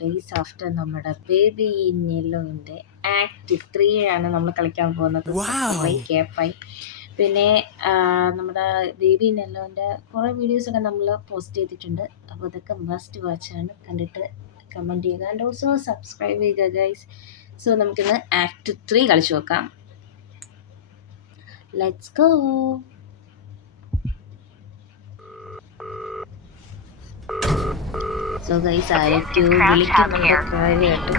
Days after നമ്മുടെ baby in യെല്ലോൻ്റെ act 3 ആണ് നമ്മൾ കളിക്കാൻ പോകുന്നത്. കുറേ ഗ്യാപ്പായി. പിന്നെ നമ്മുടെ ബേബി ഇൻ യെല്ലോൻ്റെ കുറേ വീഡിയോസൊക്കെ നമ്മൾ പോസ്റ്റ് ചെയ്തിട്ടുണ്ട്. അപ്പോൾ ഇതൊക്കെ മസ്റ്റ് വാച്ചാണ്. കണ്ടിട്ട് കമൻറ്റ് ചെയ്യുക ആൻഡ് ഓൾസോ സബ്സ്ക്രൈബ് ചെയ്യുക ഗൈസ്. സോ നമുക്കിന്ന് ആക്ട് 3 കളിച്ചു നോക്കാം. Let's go. സോ ഗൈസ് ആരൊക്കെയോ വിളിക്കുന്നുണ്ട് കാര്യമായിട്ട്.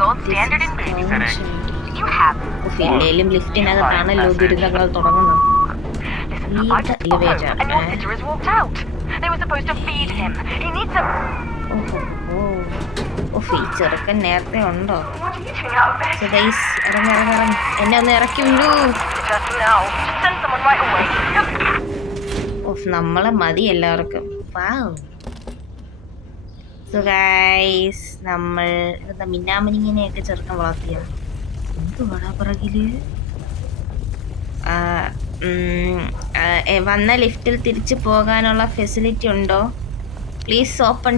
ഇല്ലേലും ലിഫ്റ്റിനകത്താണല്ലോ ദുരിതങ്ങൾ തുടങ്ങുന്നത്. ചെറുക്കൻ നേരത്തെ ഉണ്ടോ? സോ ഗൈസ് ഇറങ്ങി എന്നെ ഒന്ന് ഇറക്കി വിടൂ. നമ്മളെ മതി എല്ലാവർക്കും. വാവ്. സോ ഗൈസ് നമ്മൾ എന്താ മിന്നാമിനിങ്ങിനെയൊക്കെ ചെറുക്കൻ വളർത്തിയ എന്തുവാടാ പുറകില്? വന്ന ലിഫ്റ്റിൽ തിരിച്ചു പോകാനുള്ള ഫെസിലിറ്റി ഉണ്ടോ? Please open.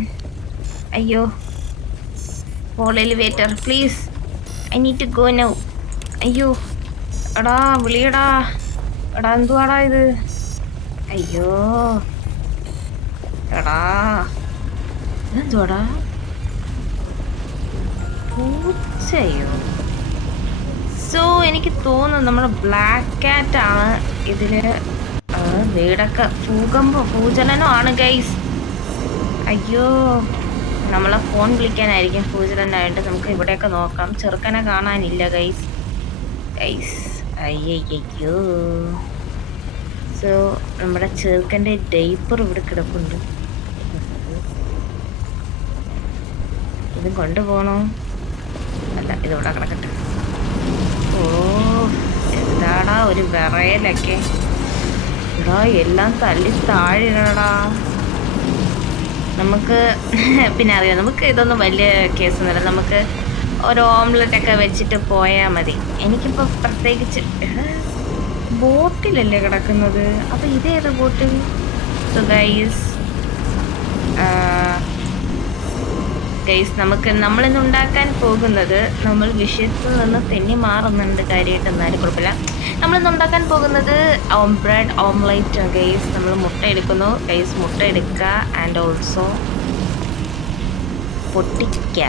അയ്യോ, പോൾ elevator please, I need to go now. അയ്യോ എടാ വിളിയടാ. എടാ എന്തുവാടാ ഇത്? അയ്യോ എടാ എന്തുവാടാ? പൂച്ചയോ? സോ എനിക്ക് തോന്നുന്നു നമ്മുടെ ബ്ലാക്ക് കാറ്റ് ആണ് ഇതില്. വീടൊക്കെ ഭൂചലനോ ആണ് ഗൈസ്. അയ്യോ, നമ്മളെ ഫോൺ വിളിക്കാനായിരിക്കും ഭൂചലനായിട്ട്. നമുക്ക് ഇവിടെയൊക്കെ നോക്കാം. ചെറുക്കനെ കാണാനില്ല ഗൈസ്. അയ്യോ. സോ നമ്മുടെ ചെറുക്കൻ്റെ ഡൈപ്പർ ഇവിടെ കിടപ്പുണ്ട്. ഇത് കൊണ്ടുപോകണോ? അല്ല, ഇതിവിടെ കിടക്കട്ടെ. ഓ എന്താടാ ഒരു വിറയലൊക്കെ. എടാ എല്ലാം തല്ലി താഴെടാ. നമുക്ക് പിന്നെ അറിയാം, നമുക്ക് ഇതൊന്നും വലിയ കേസൊന്നുമില്ല. നമുക്ക് ഒരു ഓംലെറ്റൊക്കെ വെച്ചിട്ട് പോയാൽ മതി. എനിക്കിപ്പോൾ പ്രത്യേകിച്ച് ബോട്ടിലല്ലേ കിടക്കുന്നത്. അപ്പോൾ ഇതേത് ബോട്ട്? സോ ഗൈസ് നമ്മളിന്ന് ഉണ്ടാക്കാൻ പോകുന്നത്, നമ്മൾ വിഷയത്തിൽ നിന്ന് തെന്നി മാറുന്നുണ്ട് കാര്യമായിട്ട്, എന്നാലും കുഴപ്പമില്ല. നമ്മളിന്ന് ഉണ്ടാക്കാൻ പോകുന്നത് ബ്രെഡ് ഓംലെറ്റ് ഗൈസ്. നമ്മൾ മുട്ട എടുക്കുന്നു ഗൈസ്. മുട്ട എടുക്കുക ആൻഡ് ഓൾസോ പൊട്ടിക്കുക.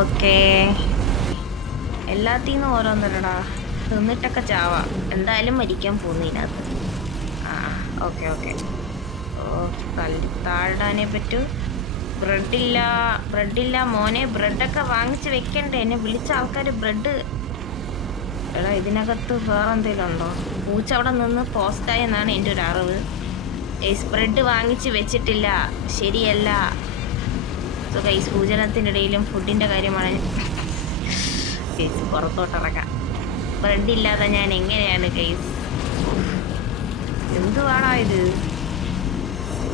ഓക്കെ, എല്ലാത്തിൽ നിന്നും ഓരോന്നരടാ. തിന്നിട്ടൊക്കെ ചാവാം. എന്തായാലും മരിക്കാൻ പോകുന്നതിനകത്ത്. ഓക്കെ. ഓ തല്ലി താഴാനേ പറ്റൂ. ബ്രെഡില്ല മോനെ. ബ്രെഡൊക്കെ വാങ്ങിച്ച് വെക്കണ്ടേ? എന്നെ വിളിച്ച ആൾക്കാർ ബ്രെഡ്. എടാ ഇതിനകത്ത് വേറെ എന്തെങ്കിലും ഉണ്ടോ? പൂച്ച അവിടെ നിന്ന് പോസ്റ്റായി എന്നാണ് എൻ്റെ ഒരു അറിവ്. ബ്രെഡ് വാങ്ങിച്ച് വെച്ചിട്ടില്ല, ശരിയല്ല. സോ ഗൈസ് ഭൂചലനത്തിനിടയിലും ഫുഡിൻ്റെ കാര്യമാണ്. ഗൈസ് പുറത്തോട്ടിറക്കാം. ബ്രെഡില്ലാതെ ഞാൻ എങ്ങനെയാണ് ഗൈസ്? എന്തുവാടാ ഇത്?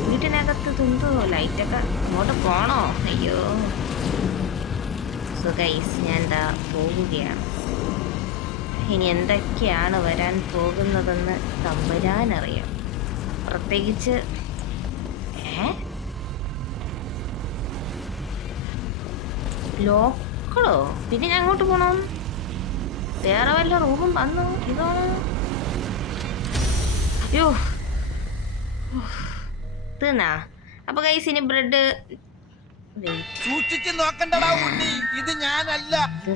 വീട്ടിനകത്ത് എന്തോ ലൈറ്റൊക്കെ. ഇങ്ങോട്ട് പോണോ? അയ്യോ. സോ ഗൈസ് ഞാൻ എന്താ പോവുകയാണ്. ഇനി എന്തൊക്കെയാണ് വരാൻ പോകുന്നതെന്ന് തമ്പുരാനറിയാം. പ്രത്യേകിച്ച് ലോക്കളോ? പിന്നെ ഞാൻ അങ്ങോട്ട് പോണോ? വേറെ വല്ല റൂമും വന്നു? ഇതോ? അയ്യോ തിന്നാ. അപ്പൊ ഗൈസ് ഇനി ബ്രെഡ്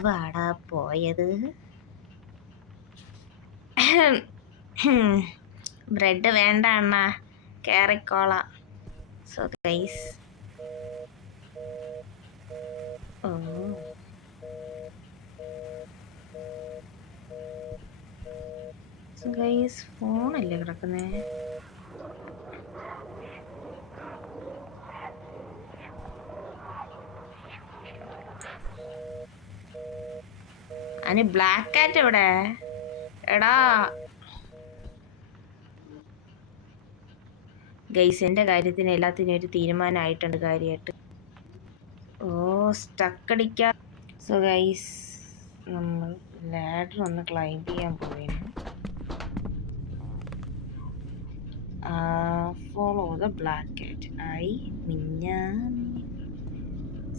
വാടാ പോയത്. ബ്രെഡ് വേണ്ട അണ്ണാ, കേറിക്കോളാം. So guys ഫോണല്ലേ കിടക്കുന്നേ? അതിന് ബ്ലാക്ക് കാറ്റ് എവിടെ? എടാ ഗൈസിന്റെ കാര്യത്തിന് എല്ലാത്തിനും ഒരു തീരുമാനമായിട്ടുണ്ട് കാര്യമായിട്ട്. ഓ സ്റ്റക്കടിക്ക. സോ ഗൈസ് നമ്മൾ ലാഡർ ഒന്ന് ക്ലൈംബ് ചെയ്യാൻ പോവുകയാണ്. follow the black cat. I മിഞ്ഞാ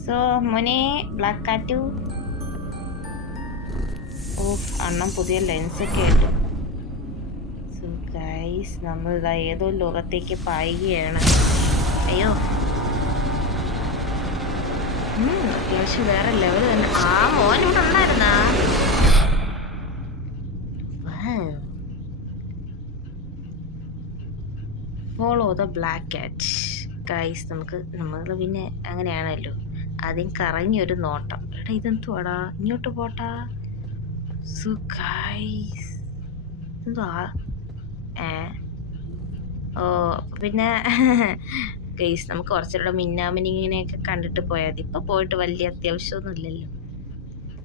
സോ മോനെ ബ്ലാക്ക് കാറ്റു. ഓ അണ്ണം പുതിയ ലെൻസൊക്കെ ആയിട്ട്. സോ ഗൈസ് നമ്മൾ ഏതോ ലോകത്തേക്ക് പായുകയാണ്. അയ്യോ അത്യാവശ്യം വേറെ ലെവൽ തന്നെ. ആ മോൻ ഇവിടെ ഉണ്ടായിരുന്നാ? Follow the black cat. Guys നമ്മൾ പിന്നെ അങ്ങനെയാണല്ലോ, ആദ്യം കറങ്ങിയൊരു നോട്ടം. എടാ ഇതെന്തുവാടാ, ഇങ്ങോട്ട് പോട്ടാ. സോ ഗൈസ് എന്തുവാ ഓ പിന്നെ ഗൈസ് നമുക്ക് കുറച്ചുകൂടെ മിന്നാമിനിങ്ങിനെയൊക്കെ കണ്ടിട്ട് പോയാൽ മതി. ഇപ്പം പോയിട്ട് വലിയ അത്യാവശ്യമൊന്നും ഇല്ലല്ലോ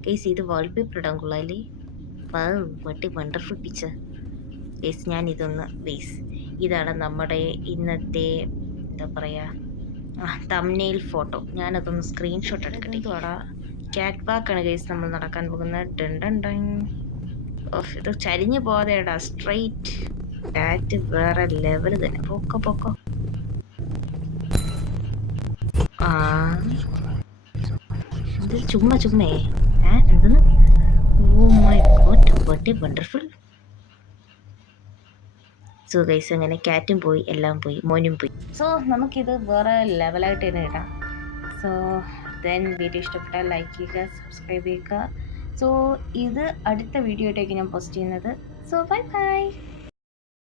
ഗൈസ്. ഇത് വാൾപേപ്പർ ഇടാൻ കൊള്ളാല്ലേ. വട്ടി വണ്ടർഫുൾ പിക്ചർ ഗൈസ്. ഞാൻ ഇതൊന്ന് ഗൈസ്, ഇതാണ് നമ്മുടെ ഇന്നത്തെ എന്താ പറയുക തംബ്നെയിൽ ഫോട്ടോ. ഞാനതൊന്ന് സ്ക്രീൻഷോട്ട് എടുക്കട്ടെ. ഇതുവാടാ ക്യാറ്റ് വാക്കാണ് ഗൈസ് നമ്മൾ നടക്കാൻ പോകുന്നത്. ഡൺ. ഓഫ് ഇത് ചരിഞ്ഞു പോകാതെടാ, സ്ട്രെയിറ്റ്. കാറ്റ് വേറെ ലെവൽ തന്നെ. പൊക്കോ. ആ ഇത് ചുമ്മേ എന്തെന്ന്. Oh my god what a wonderful. So guys അങ്ങനെ കാറ്റും പോയി, എല്ലാം പോയി, മോനും പോയി. സോ നമുക്കിത് വേറെ ലെവലായിട്ട് തന്നെ ഇടാം. സോ ദെൻ വീഡിയോ ഇഷ്ടപ്പെട്ടാൽ ലൈക്ക് ചെയ്യുക, സബ്സ്ക്രൈബ് ചെയ്യുക. സോ ഇത് അടുത്ത വീഡിയോ ആയിട്ടേക്ക് ഞാൻ പോസ്റ്റ് ചെയ്യുന്നത്. So by.